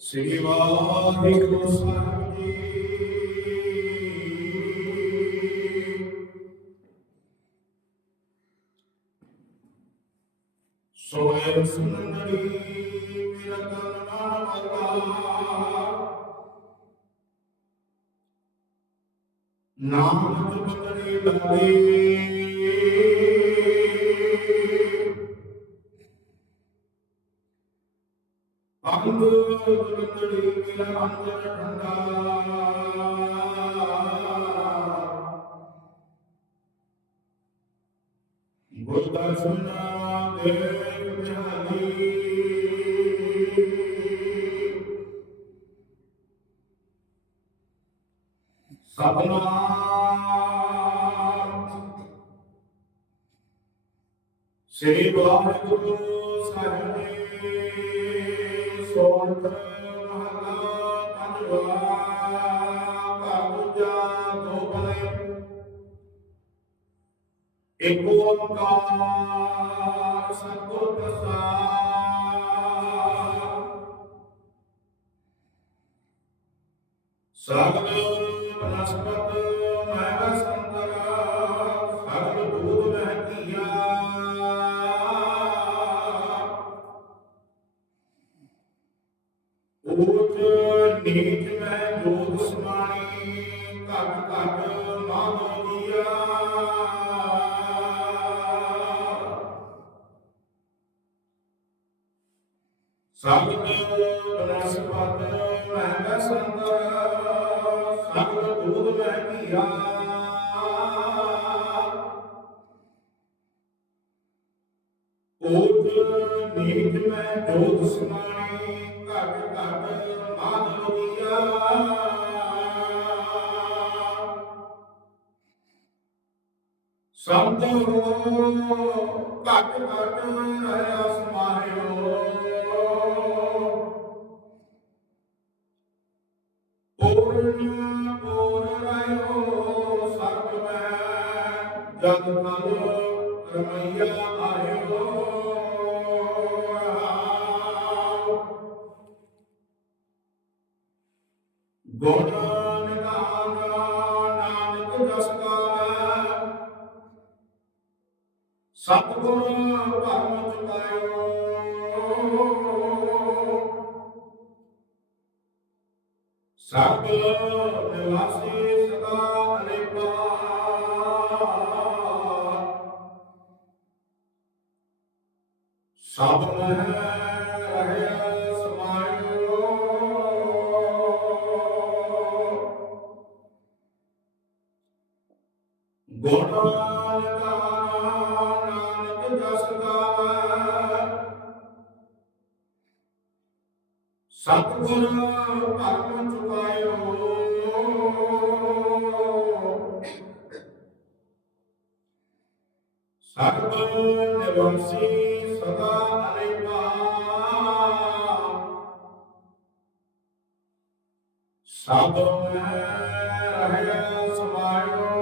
ਸ੍ਰੀ ਵਾਹਿਗੁਰੂ ਸਾਹਿਬ ਜੀ ਸੋਏ ਸੁੰਦਰੀ ਮੇਰਾ ਤਨ ਅੰਗ ਜਪਤੜੀ ਮੇਰਾ ਅੰਦਰ ਠੰਡਾ ਗੁਰ ਦਰਸ਼ਨਾ ਦੇਵ ਧਿਆਨੀ ਸਤਨਾਮ। ਸ੍ਰੀ ਵਾਹਿਗੁਰੂ ਸਾਹਿਬ ਜੀ ਸੋਨਤ ਮਹਲਾ ਪੰਜਵਾ ਕਾਬੂਜਾ ਦੋ ਬਲੇ ਓੰਕਾਰ ਸਤਿਗੁਰ ਪ੍ਰਸਾਦ ਜੀਆ ਸਗਲ ਬਨਸਪਤ ਮਹਿ ਸੰਤਰ ਸਗਲ ਭੂਤ ਮਹਿ ਕੀਆ ਓਜ ਨੀਚ ਮੈਂ ਜੋਤ ਸਮਾਣੀ ਘਟ ਘਟ ਮਾਧਵ ਦੀਆ ਸੰਤ ਹੋ ਘਟ ਘਟ ਰਹਾ ਗੁਣ ਨਿਧਾਨ ਨਾਨਕ ਜਸ ਗਾਵੈ ਸਤਿਗੁਰ ਭਰਮ ਚੁਕਾਇਓ ਸਭ ਨਿਵਾਸੀ ਸਦਾ ਅਨੇਕਾ ਸਭ ਮਹਿ ਰਹਿ ਗੁਣ ਨਿਧਾਨ ਨਾਨਕ ਜਸ ਗਾਵੈ ਸਤਿਗੁਰ ਭਰਮ ਚੁਕਾਇਓ। ਸਰਬ ਨਿਵਾਸੀ ਸਦਾ ਅਨੇਕਾ ਸਭ ਮੈਂ ਰਹਿ ਸਮਾਇਓ